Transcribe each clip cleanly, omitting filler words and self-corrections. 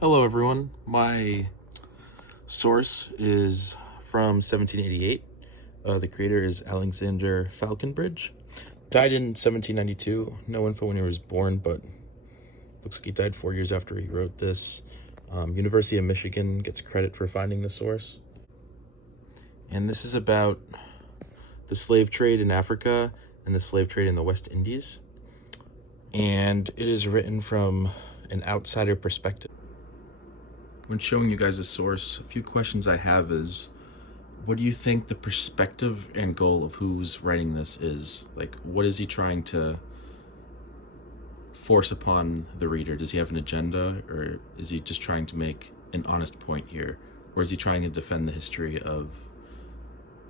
Hello everyone, my source is from 1788. The creator is Alexander Falconbridge. Died in 1792, no info when he was born, but looks like he died 4 years after he wrote this. University of Michigan gets credit for finding the source. And this is about the slave trade in Africa and the slave trade in the West Indies. And it is written from an outsider perspective. When showing you guys a source, a few questions I have is, what do you think the perspective and goal of who's writing this is? Like, what is he trying to force upon the reader? Does he have an agenda, or is he just trying to make an honest point here? Or is he trying to defend the history of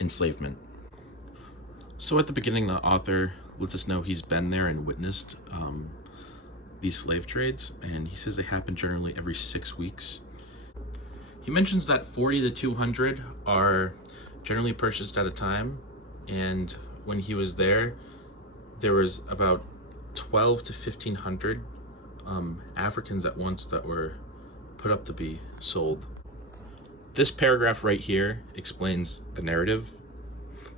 enslavement? So at the beginning, the author lets us know he's been there and witnessed these slave trades, and he says they happen generally every 6 weeks. He mentions that 40 to 200 are generally purchased at a time, and when he was there was about 12 to 1500 Africans at once that were put up to be sold. This paragraph right here explains the narrative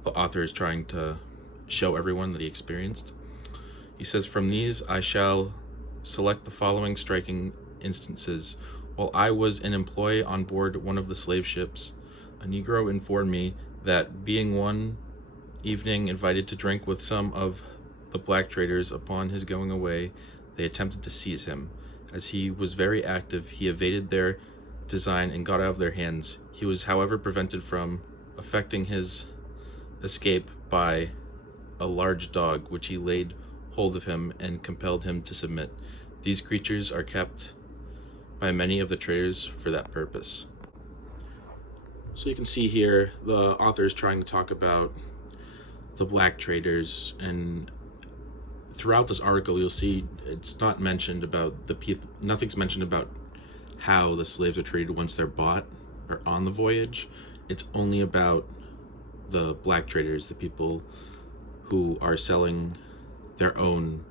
the author is trying to show everyone that he experienced. He says, "From these I shall select the following striking instances. While I was in employ on board one of the slave ships, a Negro informed me that, being one evening invited to drink with some of the black traders, upon his going away, they attempted to seize him. As he was very active, he evaded their design and got out of their hands. He was, however, prevented from effecting his escape by a large dog, which he laid hold of him and compelled him to submit. These creatures are kept by many of the traders for that purpose." So you can see here the author is trying to talk about the black traders, and throughout this article you'll see it's not mentioned about the people. Nothing's mentioned about how the slaves are treated once they're bought or on the voyage. It's only about the black traders, the people who are selling their own,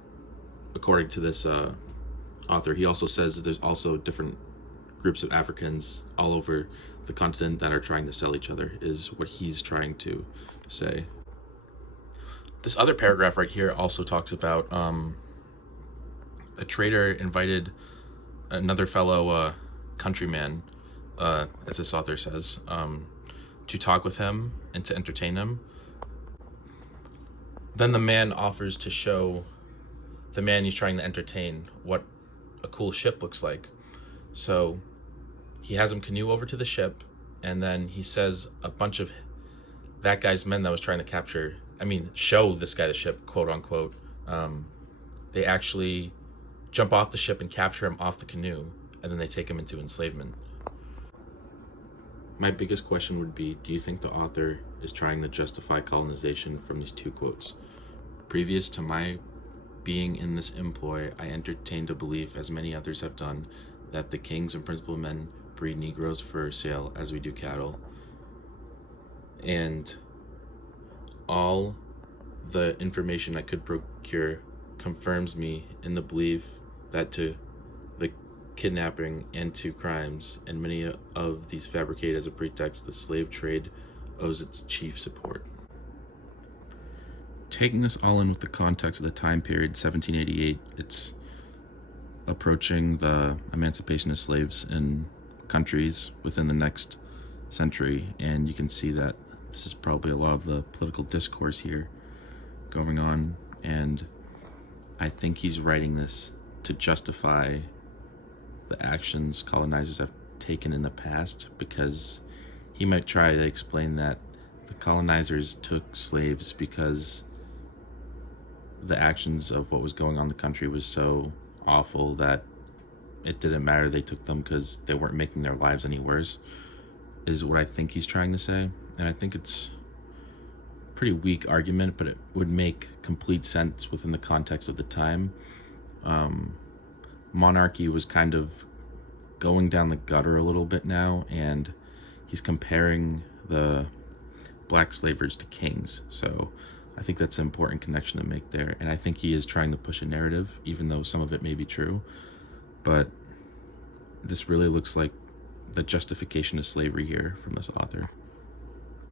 according to this author. He also says that there's also different groups of Africans all over the continent that are trying to sell each other, is what he's trying to say. This other paragraph right here also talks about a trader invited another fellow countryman, as this author says, to talk with him and to entertain him. Then the man offers to show the man he's trying to entertain what a cool ship looks like. So he has him canoe over to the ship, and then he says a bunch of that guy's men that was trying to show this guy the ship, quote unquote, they actually jump off the ship and capture him off the canoe, and then they take him into enslavement. My biggest question would be, do you think the author is trying to justify colonization from these two quotes? "Previous to my being in this employ, I entertained a belief, as many others have done, that the kings and principal men breed Negroes for sale as we do cattle. And all the information I could procure confirms me in the belief that to the kidnapping and to crimes, and many of these fabricated as a pretext, the slave trade owes its chief support." Taking this all in with the context of the time period, 1788, it's approaching the emancipation of slaves in countries within the next century, and you can see that this is probably a lot of the political discourse here going on, and I think he's writing this to justify the actions colonizers have taken in the past, because he might try to explain that the colonizers took slaves because the actions of what was going on in the country was so awful that it didn't matter, they took them because they weren't making their lives any worse, is what I think he's trying to say. And I think it's a pretty weak argument, but it would make complete sense within the context of the time. Monarchy was kind of going down the gutter a little bit now, and he's comparing the black slavers to kings. So I think that's an important connection to make there. And I think he is trying to push a narrative, even though some of it may be true. But this really looks like the justification of slavery here from this author.